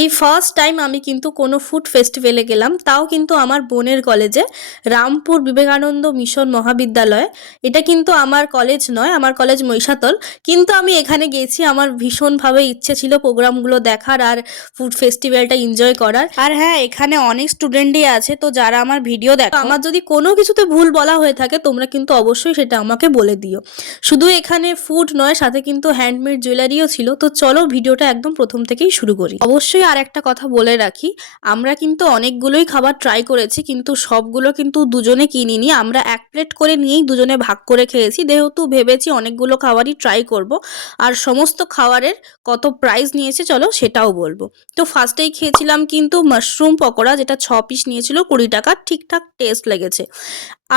এই first time আমি কিন্তু কোনো ফুড ফেস্টিভ্যালে গেলাম, তাও কিন্তু আমার বোনের কলেজে, রামপুর বিবেকানন্দ মিশন মহাবিদ্যালয়। এটা কিন্তু আমার কলেজ নয়, আমার কলেজ মহিষাতল। কিন্তু আমি এখানে গেছি, আমার ভীষণভাবে ইচ্ছে ছিল প্রোগ্রামগুলো দেখার আর ফুড ফেস্টিভ্যালটা এনজয় করার। আর হ্যাঁ, এখানে অনেক স্টুডেন্টই আছে, তো যারা আমার ভিডিও দেখো, আমার যদি কোনো কিছুতে ভুল বলা হয়ে থাকে তোমরা কিন্তু অবশ্যই সেটা আমাকে বলে দিও। শুধু এখানে ফুড নয়, সাথে কিন্তু হ্যান্ডমেড জুয়েলারিও ছিল। তো চলো ভিডিওটা একদম প্রথম থেকেই শুরু করি। অবশ্যই আর একটা কথা বলে রাখি, আমরা কিন্তু অনেকগুলোই খাবার ট্রাই করেছি, কিন্তু সবগুলো কিন্তু দুজনে কিনিনি। আমরা এক প্লেট করে নিয়েই দুজনে ভাগ করে খেয়েছি, যেহেতু ভেবেছি অনেকগুলো খাবারই ট্রাই করব। আর সমস্ত খাবারের কত প্রাইস নিয়েছে চলো সেটাও বলবো। তো ফার্স্টেই খেয়েছিলাম কিন্তু মাশরুম পকোড়া, যেটা 6 পিস নিয়েছিল 20 টাকা। ঠিকঠাক টেস্ট লেগেছে।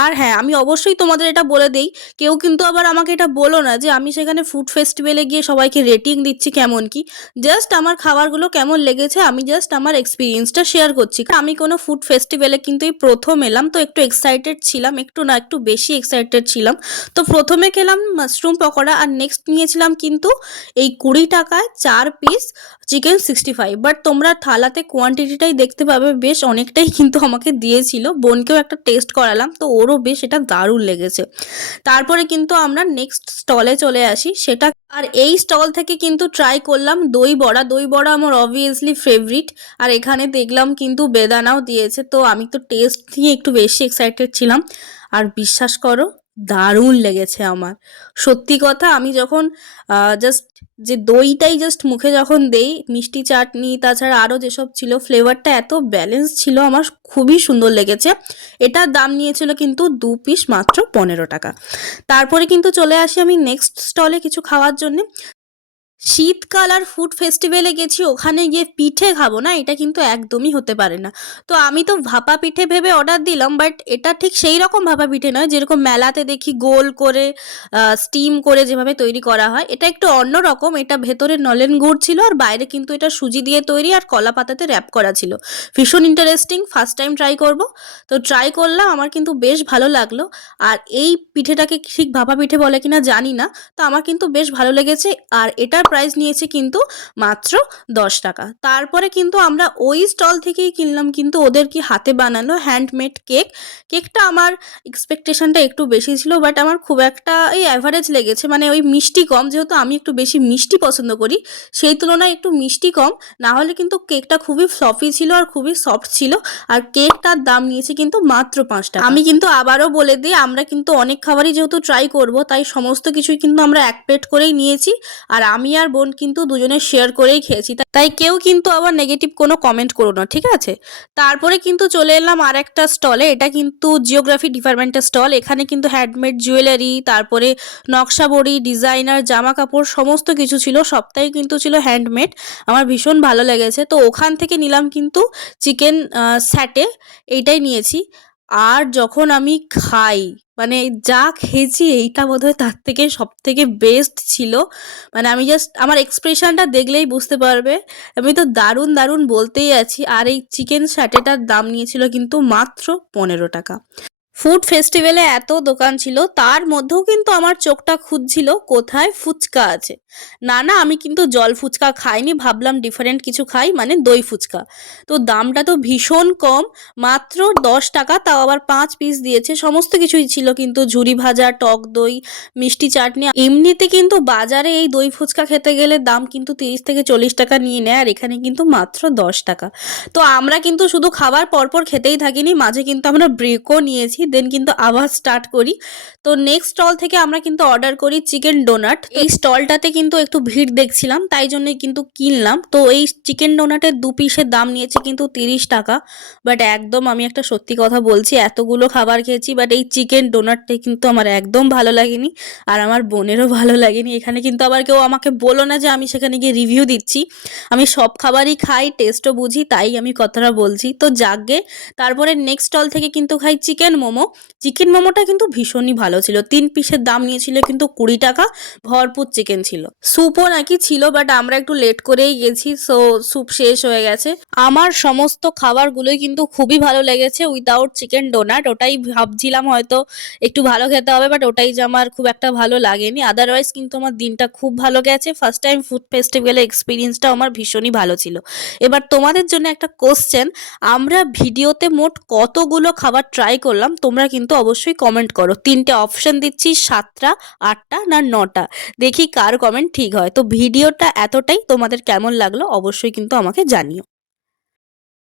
আর হ্যাঁ, আমি অবশ্যই তোমাদের এটা বলে দেই, কেউ কিন্তু আবার আমাকে এটা বলো না যে আমি সেখানে ফুড ফেস্টিভ্যালে গিয়ে সবাইকে রেটিং দিচ্ছি কেমন কি। জাস্ট আমার খাবারগুলো কেমন লেগেছে আমি জাস্ট আমার এক্সপিরিয়েন্সটা শেয়ার করছি। আমি কোনো ফুড ফেস্টিভ্যালে কিন্তু এই প্রথম এলাম, তো একটু এক্সাইটেড ছিলাম, একটু না একটু বেশি এক্সাইটেড ছিলাম। তো প্রথমে খেলাম মাশরুম পকোড়া, আর নেক্সট নিয়েছিলাম কিন্তু এই 20 টাকায় 4 পিস চিকেন 65। বাট তোমরা থালাতে কোয়ান্টিটিটাই দেখতে পাবে, বেশ অনেকটাই কিন্তু আমাকে দিয়েছিল। বোনকেও একটা টেস্ট করালাম, তো ওরও বেশ এটা দারুণ লেগেছে। তারপরে কিন্তু আমরা নেক্সট স্টলে চলে আসি, সেটা আর এই স্টল থেকে কিন্তু ট্রাই করলাম দই বড়া। দই বড়া আমার অবভিয়াসলি ফেভারিট। আর এখানে দেখলাম কিন্তু বেদানাও দিয়েছে, তো আমি তো টেস্ট নিয়ে একটু বেশি এক্সাইটেড ছিলাম। আর বিশ্বাস করো, দারুণ লেগেছে আমার। সত্যি কথা, আমি যখন জাস্ট যে দইটাই জাস্ট মুখে যখন দেই, মিষ্টি চাটনি তাছাড়া আরও যেসব ছিল, ফ্লেভারটা এত ব্যালেন্স ছিল, আমার খুবই সুন্দর লেগেছে। এটার দাম নিয়েছিল কিন্তু 2 পিস মাত্র 15 টাকা। তারপরে কিন্তু চলে আসি আমি নেক্সট স্টলে কিছু খাওয়ার জন্য। শীতকাল আর ফুড ফেস্টিভ্যালে গেছি, ওখানে গিয়ে পিঠে খাবো না, এটা কিন্তু একদমই হতে পারে না। তো আমি তো ভাপা পিঠে ভেবে অর্ডার দিলাম, বাট এটা ঠিক সেই রকম ভাপা পিঠে নয় যেরকম মেলাতে দেখি গোল করে স্টিম করে যেভাবে তৈরি করা হয়। এটা একটু অন্য রকম। এটা ভেতরে নলেন গুড় ছিল, আর বাইরে কিন্তু এটা সুজি দিয়ে তৈরি আর কলা পাতাতে র্যাপ করা ছিল। ভীষণ ইন্টারেস্টিং, ফার্স্ট টাইম ট্রাই করব। তো ট্রাই করলাম, আমার কিন্তু বেশ ভালো লাগলো। আর এই পিঠেটাকে ঠিক ভাপা পিঠে বলে কিনা জানি না, তো আমার কিন্তু বেশ ভালো লেগেছে। আর এটার প্রাইস নিয়েছে কিন্তু মাত্র 10 টাকা। তারপরে কিন্তু আমরা ওই স্টল থেকেই কিনলাম কিন্তু ওদের কি হাতে বানানো হ্যান্ডমেড কেক। কেকটা আমার এক্সপেকটেশনটা একটু বেশি ছিল, বাট আমার খুব একটা এই অ্যাভারেজ লেগেছে। মানে ওই মিষ্টি কম, যেহেতু আমি একটু বেশি মিষ্টি পছন্দ করি, সেই তুলনায় একটু মিষ্টি কম। না হলে কিন্তু কেকটা খুবই ফ্লফি ছিল আর খুবই সফট ছিল। আর কেকটার দাম নিয়েছে কিন্তু মাত্র 5 টাকা। আমি কিন্তু আবারও বলে দিই, আমরা কিন্তু অনেক খাবারই যেহেতু ট্রাই করব, তাই সমস্ত কিছুই কিন্তু আমরা এক প্লেট করেই নিয়েছি। আর আমি আর বোন কিন্তু দুজনে শেয়ার করেই খেয়েছি, তাই কেউ কিন্তু আবার নেগেটিভ কোনো কমেন্ট করো না, ঠিক আছে? তারপরে কিন্তু চলে এলাম আর একটা স্টলে। এটা কিন্তু জিওগ্রাফি ডিপার্টমেন্টের স্টল। এখানে কিন্তু হ্যান্ডমেড জুয়েলারি, তারপরে নকশা বড়ি, ডিজাইনার জামা কাপড় সমস্ত কিছু ছিল, সবটাই কিন্তু ছিল হ্যান্ডমেড। আমার ভীষণ ভালো লেগেছে। তো ওখান থেকে নিলাম কিন্তু চিকেন স্যাটে, এইটাই নিয়েছি। আর যখন আমি খাই, মানে যা খেয়েছি এইটা বোধহয় তার থেকে সব থেকে বেস্ট ছিল। মানে আমি জাস্ট আমার এক্সপ্রেশনটা দেখলেই বুঝতে পারবে, আমি তো দারুণ দারুণ বলতেই আছি। আর এই চিকেন স্যাটেটার দাম নিয়েছিল কিন্তু মাত্র 15 টাকা। ফুড ফেস্টিভ্যালে এত দোকান ছিল, তার মধ্যেও কিন্তু আমার চোখটা খুঁজছিল কোথায় ফুচকা আছে। না না, আমি কিন্তু জল ফুচকা খাইনি, ভাবলাম ডিফারেন্ট কিছু খাই, মানে দই ফুচকা। তো দামটা তো ভীষণ কম, মাত্র 10 টাকা, তাও আবার 5 পিস দিয়েছে। সমস্ত কিছুই ছিল কিন্তু, ঝুরি ভাজা, টক দই, মিষ্টি চাটনি। এমনিতে কিন্তু বাজারে এই দই ফুচকা খেতে গেলে দাম কিন্তু 30 থেকে 40 টাকা নিয়ে নেয়, আর এখানে কিন্তু মাত্র 10 টাকা। তো আমরা কিন্তু শুধু খাবার পরপর খেতেই থাকিনি, মাঝে কিন্তু আমরা ব্রেকও নিয়েছি, দেন কিন্তু আবার স্টার্ট করি। তো নেক্সট স্টল থেকে আমরা কিন্তু অর্ডার করি চিকেন ডোনাট। এই স্টলটাতে কিন্তু একটু ভিড় দেখছিলাম, তাই জন্যই কিন্তু কিনলাম। তো এই চিকেন ডোনাটের 2 পিসের দাম নিয়েছে কিন্তু 30 টাকা। বাট একদম আমি একটা সত্যি কথা বলছি, এতগুলো খাবার খেয়েছি, বাট এই চিকেন ডোনাটটাই কিন্তু আমার একদম ভালো লাগেনি। আর আমার বোনেরও ভালো লাগেনি। এখানে কিন্তু আবার কেউ আমাকে বলো না যে আমি সেখানে গিয়ে রিভিউ দিচ্ছি। আমি সব খাবারই খাই, টেস্টও বুঝি, তাই আমি কথাটা বলছি। তো যাকগে, তারপরে নেক্সট স্টল থেকে কিন্তু খাই চিকেন মোমো। মোমো। চিকেন মোমোটা কিন্তু ভীষণই ভালো ছিল। ৩ পিসের দাম নিয়েছিল কিন্তু ২০ টাকা। ভরপুর চিকেন ছিল। স্যুপও নাকি ছিল, বাট আমরা একটু লেট করেই গেছি, সো স্যুপ শেষ হয়ে গেছে। আমার সমস্ত খাবারগুলোই কিন্তু খুবই ভালো লেগেছে উইদাউট চিকেন ডোনাট। ওটাই ভাবছিলাম হয়তো একটু ভালো খেতে হবে, বাট ওটাই যে আমার খুব একটা ভালো লাগেনি। আদারওয়াইজ কিন্তু আমার দিনটা খুব ভালো গেছে। ফার্স্ট টাইম ফুড ফেস্টিভ্যালের এক্সপিরিয়েন্সটাও আমার ভীষণই ভালো ছিল। এবার তোমাদের জন্য একটা কোশ্চেন, আমরা ভিডিওতে মোট কতগুলো খাবার ট্রাই করলাম তোমরা কিন্তু অবশ্যই কমেন্ট করো। 3টে অপশন দিচ্ছি, 7টা, 8টা না 9টা। দেখি কার কমেন্ট ঠিক হয়। তো ভিডিওটা এতটাই, তোমাদের কেমন লাগলো অবশ্যই কিন্তু আমাকে জানিও।